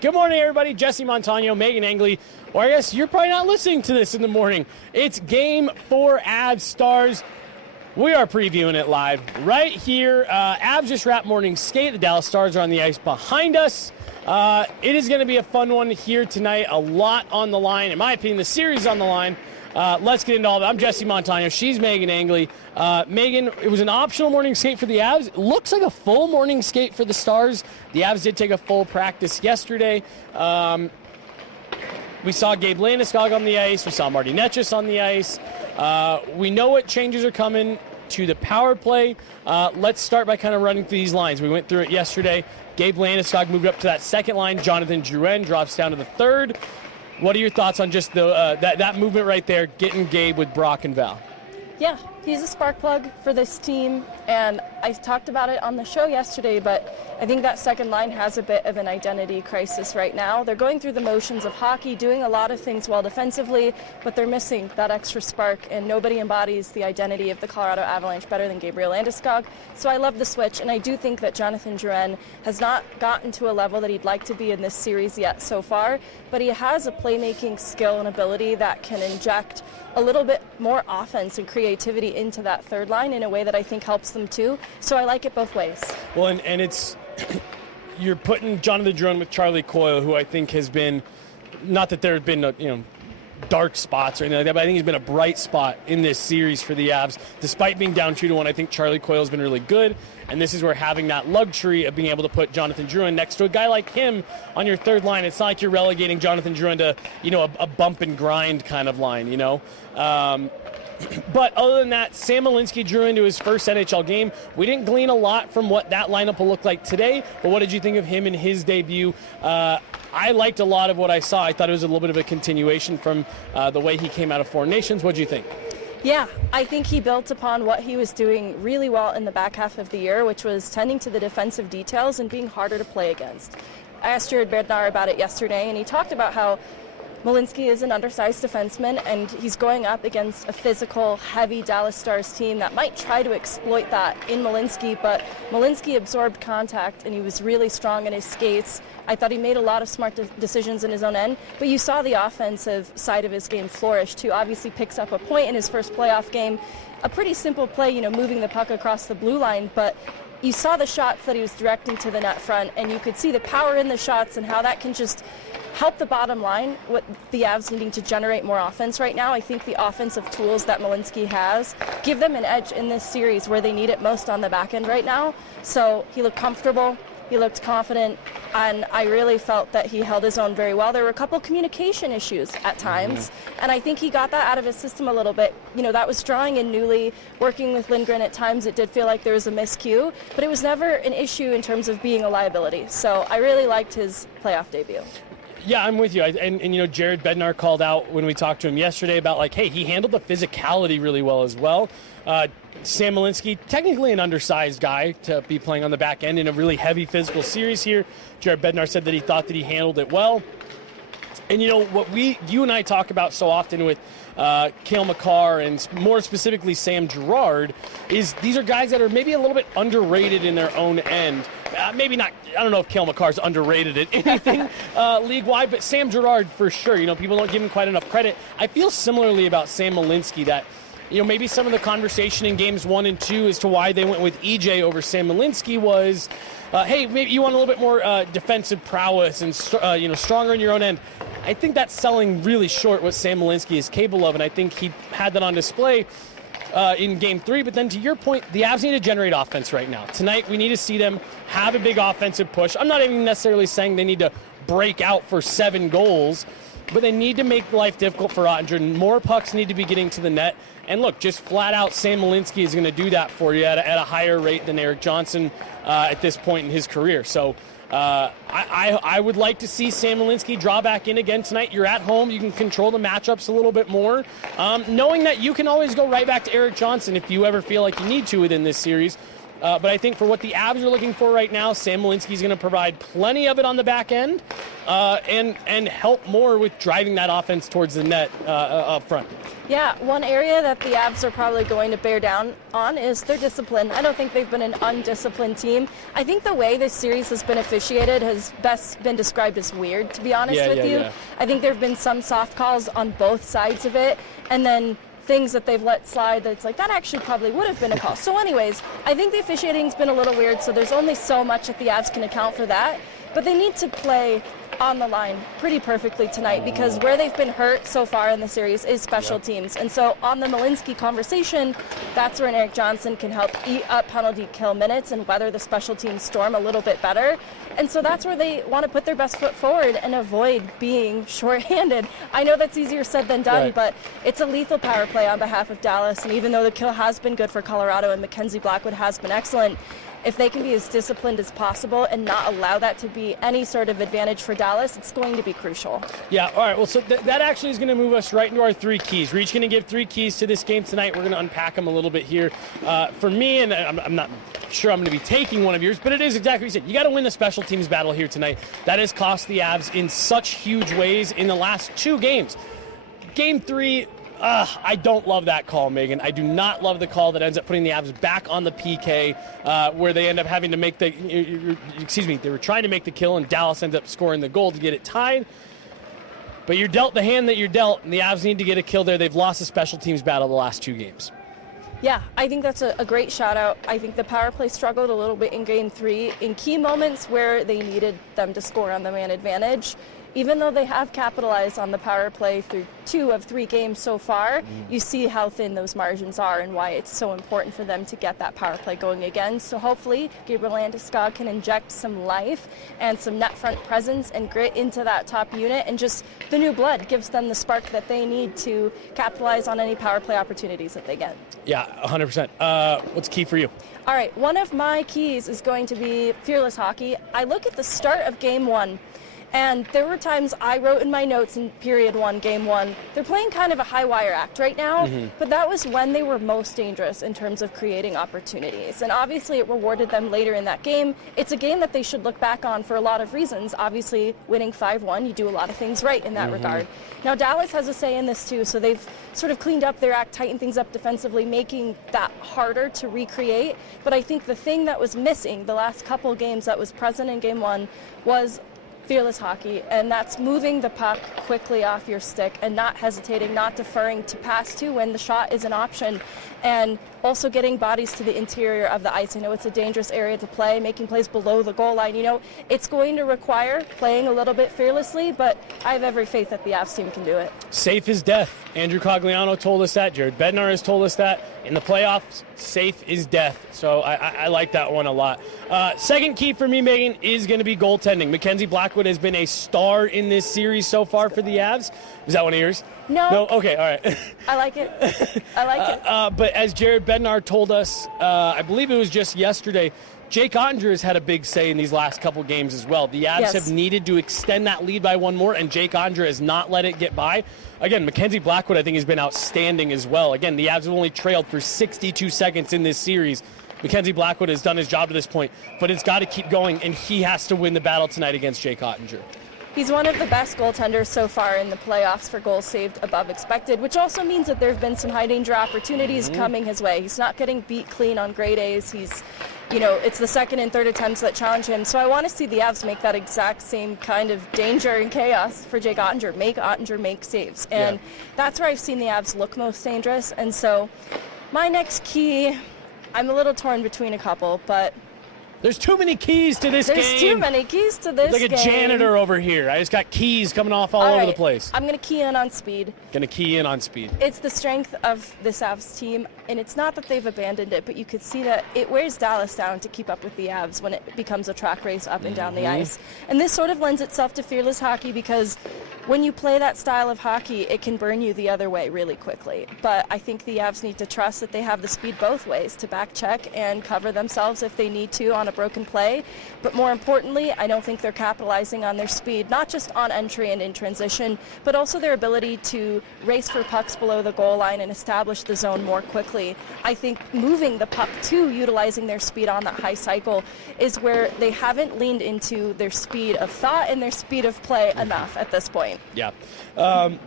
Good morning, everybody. Jesse Montano, Meghan Angley. Or I guess you're probably not listening to this in the morning. It's Game 4 Avs Stars. We are previewing it live right here. Avs just wrapped morning skate. The Dallas Stars are on the ice behind us. It is going to be a fun one here tonight. A lot on the line. In my opinion, the series is on the line. Let's get into all that. I'm Jesse Montano. She's Meghan Angley. Meghan, it was an optional morning skate for the Avs. It looks like a full morning skate for the Stars. The Avs did take a full practice yesterday. We saw Gabe Landeskog on the ice. We saw Marty Netchus on the ice. We know what changes are coming to the power play. Let's start by kind of running through these lines. We went through it yesterday. Gabe Landeskog moved up to that second line. Jonathan Drouin drops down to the third. What are your thoughts on just that movement right there, getting Gabe with Brock and Val? Yeah, he's a spark plug for this team, and I talked about it on the show yesterday, but I think that second line has a bit of an identity crisis right now. They're going through the motions of hockey, doing a lot of things well defensively, but they're missing that extra spark, and nobody embodies the identity of the Colorado Avalanche better than Gabriel Landeskog. So I love the switch, and I do think that Jonathan Drouin has not gotten to a level that he'd like to be in this series yet so far, but he has a playmaking skill and ability that can inject a little bit more offense and creativity into that third line in a way that I think helps them too. So I like it both ways. Well, and it's you're putting Jonathan Drouin with Charlie Coyle, who I think has been, not that there have been dark spots or anything like that, but I think he's been a bright spot in this series for the Avs. Despite being down 2-1, I think Charlie Coyle has been really good, and this is where having that luxury of being able to put Jonathan Drouin next to a guy like him on your third line, it's not like you're relegating Jonathan Drouin to, a bump and grind kind of line, But other than that, Sam Malinski drew into his first NHL game. We didn't glean a lot from what that lineup will look like today, but what did you think of him in his debut? I liked a lot of what I saw. I thought it was a little bit of a continuation from the way he came out of Four Nations. What did you think? Yeah, I think he built upon what he was doing really well in the back half of the year, which was tending to the defensive details and being harder to play against. I asked Jared Bednar about it yesterday, and he talked about how Malinski is an undersized defenseman, and he's going up against a physical, heavy Dallas Stars team that might try to exploit that in Malinski, but Malinski absorbed contact, and he was really strong in his skates. I thought he made a lot of smart decisions in his own end, but you saw the offensive side of his game flourish, too. Obviously picks up a point in his first playoff game. A pretty simple play, moving the puck across the blue line, but you saw the shots that he was directing to the net front, and you could see the power in the shots and how that can just help the bottom line, what the Avs needing to generate more offense right now. I think the offensive tools that Malinski has give them an edge in this series where they need it most on the back end right now. So he looked comfortable, he looked confident, and I really felt that he held his own very well. There were a couple communication issues at times, and I think he got that out of his system a little bit. That was drawing in Newly, working with Lindgren at times. It did feel like there was a miscue, but it was never an issue in terms of being a liability. So I really liked his playoff debut. Yeah, I'm with you. And Jared Bednar called out when we talked to him yesterday about hey, he handled the physicality really well as well. Sam Malinski, technically an undersized guy to be playing on the back end in a really heavy physical series here. Jared Bednar said that he thought that he handled it well. And what you and I talk about so often with Cale Makar and more specifically Sam Girard is these are guys that are maybe a little bit underrated in their own end. Maybe not. I don't know if Cale Makar's underrated at anything league-wide, but Sam Girard for sure. People don't give him quite enough credit. I feel similarly about Sam Malinski that maybe some of the conversation in games 1 and 2 as to why they went with EJ over Sam Malinski was, hey, maybe you want a little bit more defensive prowess and stronger in your own end. I think that's selling really short what Sam Malinski is capable of, and I think he had that on display in Game 3. But then to your point, the Avs need to generate offense right now. Tonight, we need to see them have a big offensive push. I'm not even necessarily saying they need to break out for 7 goals, but they need to make life difficult for Ottinger. More pucks need to be getting to the net. And look, just flat out, Sam Malinski is going to do that for you at a higher rate than Erik Johnson at this point in his career. So I would like to see Sam Malinski draw back in again tonight. You're at home. You can control the matchups a little bit more, knowing that you can always go right back to Erik Johnson if you ever feel like you need to within this series. But I think for what the Avs are looking for right now, Sam Malinski is going to provide plenty of it on the back end. and help more with driving that offense towards the net up front. Yeah, one area that the Avs are probably going to bear down on is their discipline. I don't think they've been an undisciplined team. I think the way this series has been officiated has best been described as weird, to be honest with you. Yeah. I think there have been some soft calls on both sides of it, and then things that they've let slide that's like, that actually probably would have been a call. So anyways, I think the officiating's been a little weird, so there's only so much that the Avs can account for that. But they need to play on the line pretty perfectly tonight, because where they've been hurt so far in the series is special teams. And so on the Malinsky conversation, that's where Erik Johnson can help eat up penalty kill minutes and weather the special teams storm a little bit better. And so that's where they want to put their best foot forward and avoid being shorthanded. I know that's easier said than done, but it's a lethal power play on behalf of Dallas. And even though the kill has been good for Colorado and Mackenzie Blackwood has been excellent, if they can be as disciplined as possible and not allow that to be any sort of advantage for Dallas, it's going to be crucial. Yeah, all right. Well, so that actually is going to move us right into our 3 keys. We're each going to give 3 keys to this game tonight. We're going to unpack them a little bit here. For me, and I'm not sure I'm going to be taking one of yours, but it is exactly what you said. You got to win the special teams battle here tonight. That has cost the Avs in such huge ways in the last 2 games. Game 3, I don't love that call, Megan. I do not love the call that ends up putting the Avs back on the PK, where they end up having to make they were trying to make the kill, and Dallas ends up scoring the goal to get it tied. But you're dealt the hand that you're dealt, and the Avs need to get a kill there. They've lost the special teams battle the last 2 games. Yeah, I think that's a great shout out. I think the power play struggled a little bit in Game 3 in key moments where they needed them to score on the man advantage. Even though they have capitalized on the power play through 2 of 3 games so far, you see how thin those margins are and why it's so important for them to get that power play going again. So hopefully Gabriel Landeskog can inject some life and some net front presence and grit into that top unit, and just the new blood gives them the spark that they need to capitalize on any power play opportunities that they get. Yeah, 100%. What's key for you? All right, one of my keys is going to be fearless hockey. I look at the start of Game 1, and there were times I wrote in my notes in period 1, game 1, they're playing kind of a high wire act right now, but that was when they were most dangerous in terms of creating opportunities. And obviously it rewarded them later in that game. It's a game that they should look back on for a lot of reasons. Obviously, winning 5-1, you do a lot of things right in that regard. Now, Dallas has a say in this too, so they've sort of cleaned up their act, tightened things up defensively, making that harder to recreate. But I think the thing that was missing the last couple games that was present in Game 1 was fearless hockey, and that's moving the puck quickly off your stick and not hesitating, not deferring to pass to when the shot is an option, and also getting bodies to the interior of the ice. I know it's a dangerous area to play, making plays below the goal line. You know, it's going to require playing a little bit fearlessly, but I have every faith that the Avs team can do it. Safe is death. Andrew Cogliano told us that. Jared Bednar has told us that. In the playoffs, safe is death. So I like that one a lot. Second key for me, Megan, is going to be goaltending. Mackenzie Blackwood has been a star in this series so far for the Avs. Is that one of yours? No. Okay, all right. I like it. I like it. But as Jared Bednar told us, I believe it was just yesterday, Jake Ottinger has had a big say in these last couple games as well. The Avs have needed to extend that lead by 1 more, and Jake Ottinger has not let it get by. Again, Mackenzie Blackwood, I think, has been outstanding as well. Again, the Avs have only trailed for 62 seconds in this series. Mackenzie Blackwood has done his job to this point, but it's got to keep going, and he has to win the battle tonight against Jake Ottinger. He's one of the best goaltenders so far in the playoffs for goals saved above expected, which also means that there have been some high-danger opportunities coming his way. He's not getting beat clean on grade A's. He's, it's the second and third attempts that challenge him. So I want to see the Avs make that exact same kind of danger and chaos for Jake Ottinger. Make Ottinger make saves. And that's where I've seen the Avs look most dangerous. And so my next key, I'm a little torn between a couple, but there's too many keys to this game. There's too many keys to this game. Like a janitor over here. I just got keys coming off all over the place. I'm going to key in on speed. Going to key in on speed. It's the strength of this Avs team, and it's not that they've abandoned it, but you could see that it wears Dallas down to keep up with the Avs when it becomes a track race up and down the ice. And this sort of lends itself to fearless hockey because when you play that style of hockey, it can burn you the other way really quickly. But I think the Avs need to trust that they have the speed both ways to back check and cover themselves if they need to on a broken play. But more importantly, I don't think they're capitalizing on their speed, not just on entry and in transition, but also their ability to race for pucks below the goal line and establish the zone more quickly. I think moving the puck to utilizing their speed on that high cycle is where they haven't leaned into their speed of thought and their speed of play enough at this point. Yeah. I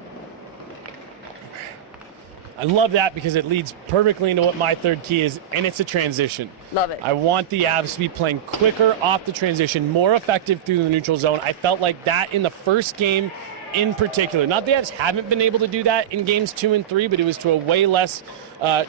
love that because it leads perfectly into what my third key is, and it's a transition. Love it. I want the Avs to be playing quicker off the transition, more effective through the neutral zone. I felt like that in the first game in particular. Not the Avs haven't been able to do that in games 2 and 3, but it was to a way less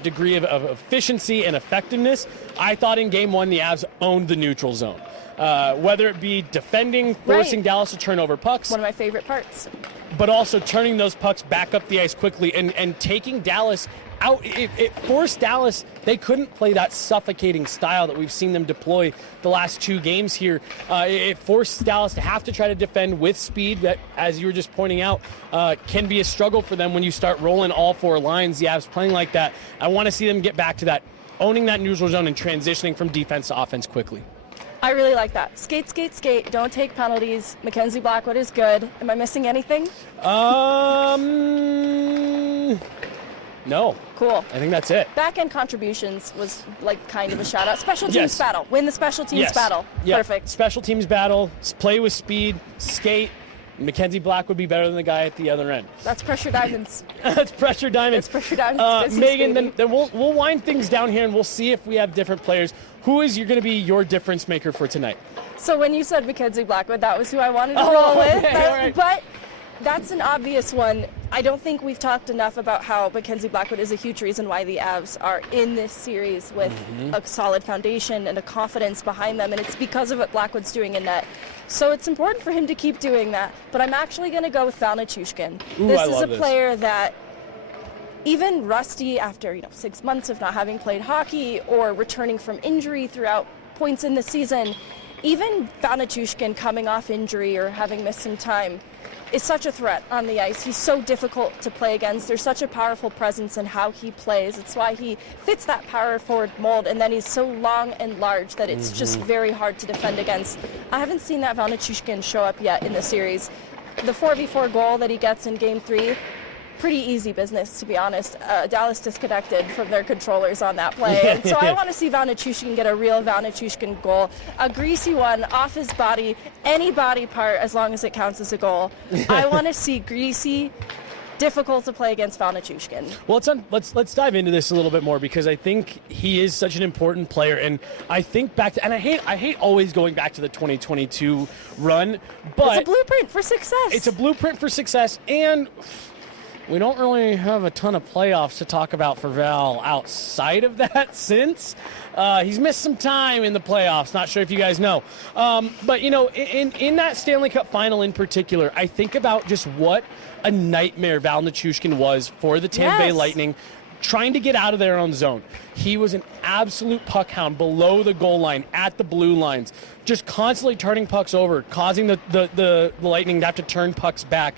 degree of efficiency and effectiveness. I thought in game 1 the Avs owned the neutral zone. Whether it be defending, forcing Dallas to turn over pucks. One of my favorite parts. But also turning those pucks back up the ice quickly and taking Dallas out. It forced Dallas. They couldn't play that suffocating style that we've seen them deploy the last 2 games here. It forced Dallas to have to try to defend with speed that, as you were just pointing out, can be a struggle for them when you start rolling all 4 lines. The Avs playing like that. I want to see them get back to that, owning that neutral zone and transitioning from defense to offense quickly. I really like that. Skate, skate, skate. Don't take penalties. Mackenzie Blackwood is good. Am I missing anything? No. Cool. I think that's it. Back-end contributions was like kind of a shout-out. Special teams battle. Win the special teams battle. Yeah. Perfect. Special teams battle. Play with speed. Skate. Mackenzie Black would be better than the guy at the other end. That's pressure diamonds. That's pressure diamonds. That's pressure diamonds. Megan, then we'll wind things down here and we'll see if we have different players. Who is going to be your difference maker for tonight? So when you said Mackenzie Blackwood, that was who I wanted to roll with. Okay, all right. But that's an obvious one. I don't think we've talked enough about how Mackenzie Blackwood is a huge reason why the Avs are in this series with a solid foundation and a confidence behind them, and it's because of what Blackwood's doing in net. So it's important for him to keep doing that, but I'm actually going to go with Val Nichushkin. This is a player that, even rusty after 6 months of not having played hockey or returning from injury throughout points in the season, even Val Nichushkin coming off injury or having missed some time is such a threat on the ice. He's so difficult to play against. There's such a powerful presence in how he plays. It's why he fits that power forward mold, and then he's so long and large that it's just very hard to defend against. I haven't seen that Val Nichushkin show up yet in the series. The 4v4 goal that he gets in Game 3, pretty easy business, to be honest. Dallas disconnected from their controllers on that play. And so I want to see Val Nichushkin get a real Val Nichushkin goal. A greasy one off his body, any body part, as long as it counts as a goal. I want to see greasy, difficult to play against Val Nichushkin. Well, let's dive into this a little bit more, because I think he is such an important player, and I think back to, and I hate always going back to the 2022 run, but it's a blueprint for success. It's a blueprint for success, and we don't really have a ton of playoffs to talk about for Val outside of that, since he's missed some time in the playoffs. Not sure if you guys know. But, in that Stanley Cup final in particular, I think about just what a nightmare Val Nichushkin was for the Tampa Bay Lightning, trying to get out of their own zone. He was an absolute puck hound below the goal line, at the blue lines, just constantly turning pucks over, causing the Lightning to have to turn pucks back.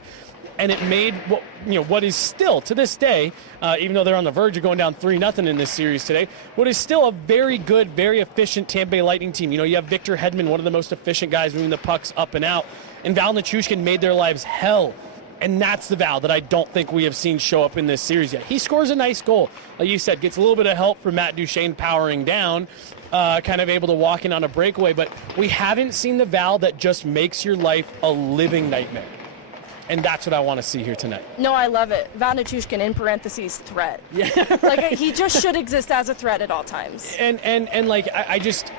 And it made what is still, to this day, even though they're on the verge of going down 3-0 in this series today, what is still a very good, very efficient Tampa Bay Lightning team. You have Victor Hedman, one of the most efficient guys moving the pucks up and out, and Val Nichushkin made their lives hell. And that's the Val that I don't think we have seen show up in this series yet. He scores a nice goal. Like you said, gets a little bit of help from Matt Duchene powering down, kind of able to walk in on a breakaway, but we haven't seen the Val that just makes your life a living nightmare. And that's what I want to see here tonight. No, I love it. Val Nichushkin, in parentheses, threat. Yeah. He just should exist as a threat at all times. And I just,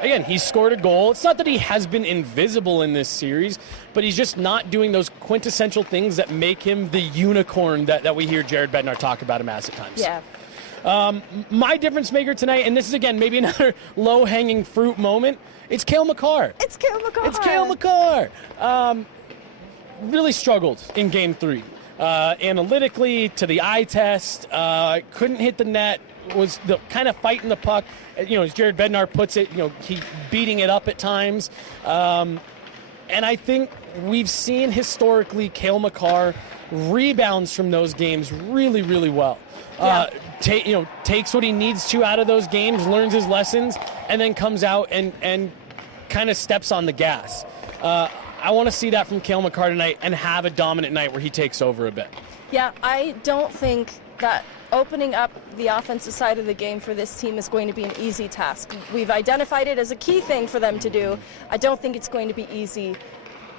again, he scored a goal. It's not that he has been invisible in this series, but he's just not doing those quintessential things that make him the unicorn that we hear Jared Bednar talk about him as at times. Yeah. My difference maker tonight, and this is, again, maybe another low-hanging fruit moment, it's Cale Makar. It's Cale Makar. It's Cale Makar. Really struggled in Game 3. Analytically, to the eye test, couldn't hit the net, was kind of fighting the puck. As Jared Bednar puts it, he beating it up at times. And I think we've seen historically Cale Makar rebounds from those games really, really well. Takes what he needs to out of those games, learns his lessons, and then comes out and kind of steps on the gas. I want to see that from Cale Makar tonight and have a dominant night where he takes over a bit. Yeah, I don't think that opening up the offensive side of the game for this team is going to be an easy task. We've identified it as a key thing for them to do. I don't think it's going to be easy,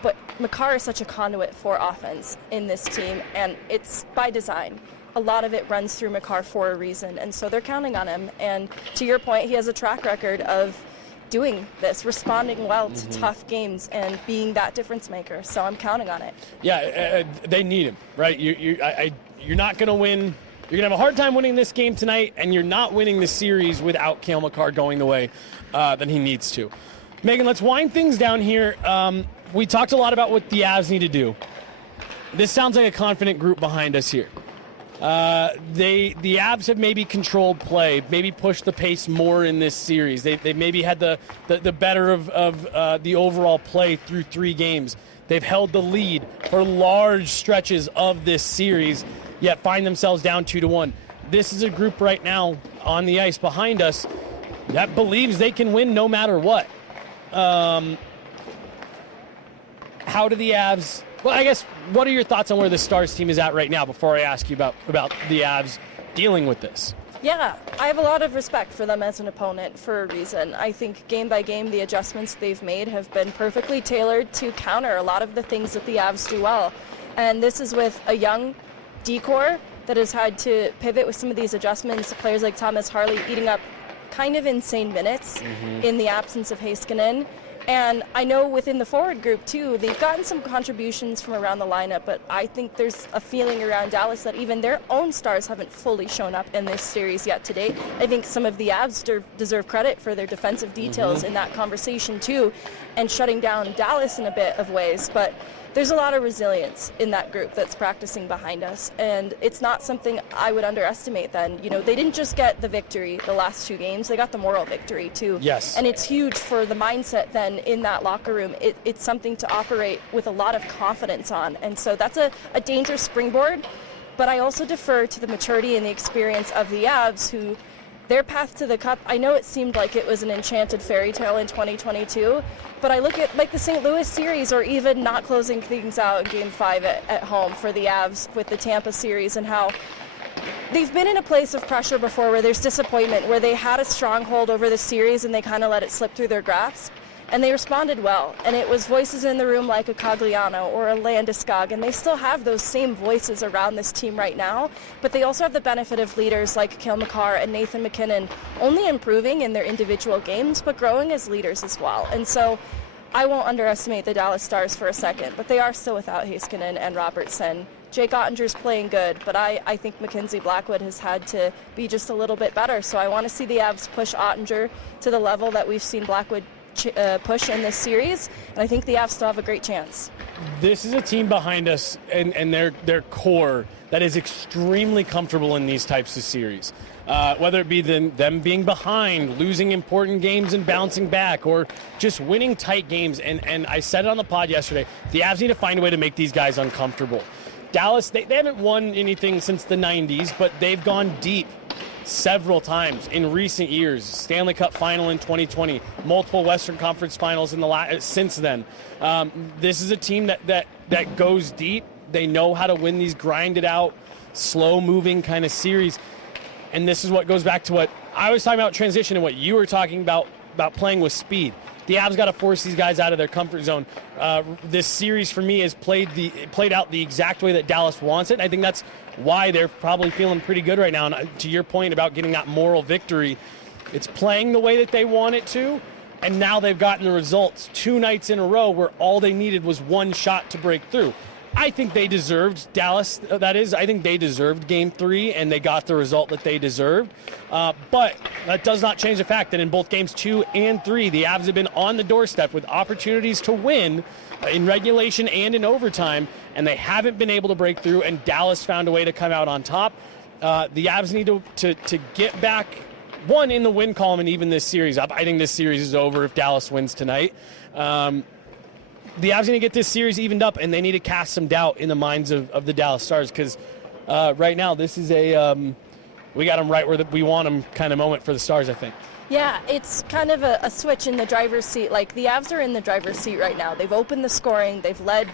but Makar is such a conduit for offense in this team, and it's by design. A lot of it runs through Makar for a reason, and so they're counting on him. And to your point, he has a track record of doing this, responding well to tough games and being that difference maker. So I'm counting on it. Yeah, they need him, right? You're not going to win. You're going to have a hard time winning this game tonight, and you're not winning the series without Cale Makar going the way that he needs to. Megan, let's wind things down here. We talked a lot about what the Avs need to do. This sounds like a confident group behind us here. The Avs have maybe controlled play, maybe pushed the pace more in this series. They maybe had the better of the overall play through 3 games. They've held the lead for large stretches of this series, yet find themselves down 2-1. This is a group right now on the ice behind us that believes they can win no matter what. How do the Avs... Well, I guess, what are your thoughts on where the Stars team is at right now before I ask you about the Avs dealing with this? Yeah, I have a lot of respect for them as an opponent for a reason. I think game by game, the adjustments they've made have been perfectly tailored to counter a lot of the things that the Avs do well. And this is with a young D-core that has had to pivot with some of these adjustments. Players like Thomas Harley eating up kind of insane minutes in the absence of Heiskanen. And I know within the forward group, too, they've gotten some contributions from around the lineup, but I think there's a feeling around Dallas that even their own stars haven't fully shown up in this series yet to date. I think some of the Avs deserve credit for their defensive details in that conversation, too, and shutting down Dallas in a bit of ways. But there's a lot of resilience in that group that's practicing behind us, and it's not something I would underestimate then. You know, they didn't just get the victory the last 2 games, they got the moral victory too. Yes. And it's huge for the mindset then in that locker room. It's something to operate with a lot of confidence on, and so that's a dangerous springboard. But I also defer to the maturity and the experience of the Avs, who their path to the Cup, I know it seemed like it was an enchanted fairy tale in 2022, but I look at like the St. Louis series, or even not closing things out in Game 5 at home for the Avs with the Tampa series, and how they've been in a place of pressure before where there's disappointment, where they had a stronghold over the series and they kind of let it slip through their grasp. And they responded well, and it was voices in the room like a Cogliano or a Landeskog, and they still have those same voices around this team right now, but they also have the benefit of leaders like Cale Makar and Nathan MacKinnon only improving in their individual games, but growing as leaders as well. And so I won't underestimate the Dallas Stars for a second, but they are still without Heiskanen and Robertson. Jake Ottinger's playing good, but I think Mackenzie Blackwood has had to be just a little bit better, so I want to see the Avs push Ottinger to the level that we've seen Blackwood push in this series, and I think the Avs still have a great chance. This is a team behind us and their core that is extremely comfortable in these types of series. Whether it be them being behind, losing important games and bouncing back, or just winning tight games. And I said it on the pod yesterday, the Avs need to find a way to make these guys uncomfortable. Dallas, they haven't won anything since the 90s, but they've gone deep several times in recent years. Stanley Cup final in 2020, multiple Western Conference finals in since then. This is a team that goes deep. They know how to win these grinded out, slow-moving kind of series. And this is what goes back to what I was talking about transition and what you were talking about playing with speed. The Avs got to force these guys out of their comfort zone. This series for me has played out the exact way that Dallas wants it. I think that's why they're probably feeling pretty good right now. And to your point about getting that moral victory, it's playing the way that they want it to, and now they've gotten the results 2 nights in a row where all they needed was one shot to break through. I think they deserved, Dallas, that is, I think they deserved Game 3, and they got the result that they deserved. But that does not change the fact that in both Games 2 and 3, the Avs have been on the doorstep with opportunities to win in regulation and in overtime, and they haven't been able to break through, and Dallas found a way to come out on top. The Avs need to get back, one, in the win column and even this series. I think this series is over if Dallas wins tonight. the Avs going to get this series evened up, and they need to cast some doubt in the minds of the Dallas Stars, because right now this is a we got them right where we want them kind of moment for the Stars, I think. Yeah, it's kind of a switch in the driver's seat. Like, the Avs are in the driver's seat right now. They've opened the scoring. They've led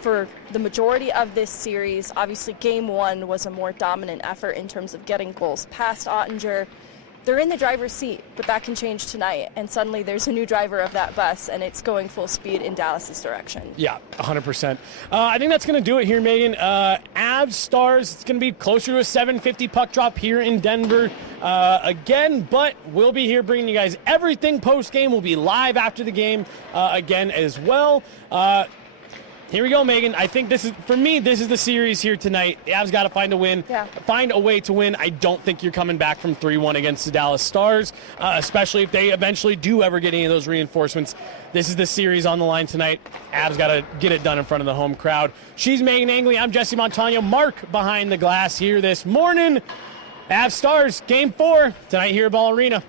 for the majority of this series. Obviously, Game 1 was a more dominant effort in terms of getting goals past Ottinger. They're in the driver's seat, but that can change tonight, and suddenly there's a new driver of that bus, and it's going full speed in Dallas's direction. Yeah, 100%. I think that's going to do it here, Megan. Avs Stars, it's going to be closer to a 7:50 puck drop here in Denver again, but we'll be here bringing you guys everything post-game. We'll be live after the game again as well. Here we go, Megan. I think this is the series here tonight. The Avs got to find a win, find a way to win. I don't think you're coming back from 3-1 against the Dallas Stars, especially if they eventually do ever get any of those reinforcements. This is the series on the line tonight. Avs got to get it done in front of the home crowd. She's Meghan Angley. I'm Jesse Montano. Mark behind the glass here this morning. Avs Stars, Game 4, tonight here at Ball Arena.